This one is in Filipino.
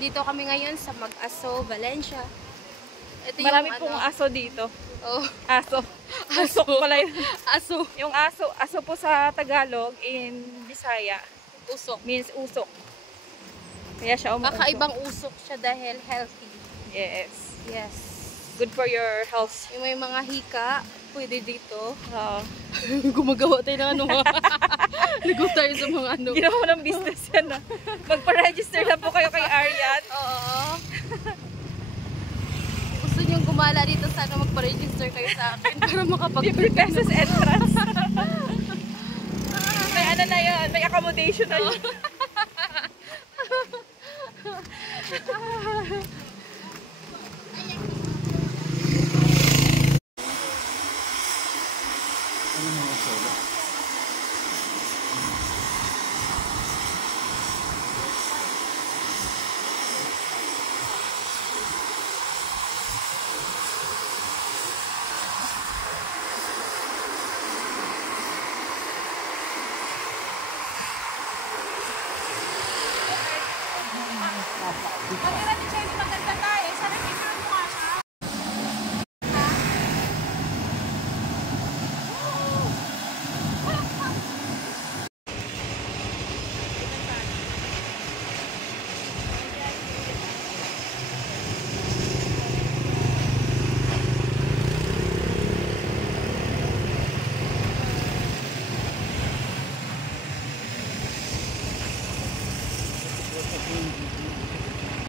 Dito kami ngayon sa Mag-Aso, Valencia. Ito Marami yung pong aso dito. Oh, Aso. Aso pala yun. aso. Yung aso, aso po sa Tagalog, in Bisaya, Usok. means usok. Kaya siya umuusok. Kakaibang usok siya dahil healthy. Yes. Yes. Good for your health. Yung may mga hika, pwede dito. Oo. Gumagawa tayo ng ano. Ligo tayo sa mga ano. Ginawa mo ng business yan ah. Magpa-register lang po kayo kay Arian. Oo. Gusto niyong gumala dito, sana magpa-register kayo sa akin para makapag... 50 pesos entrance. May ano na yun, may accommodation na yun.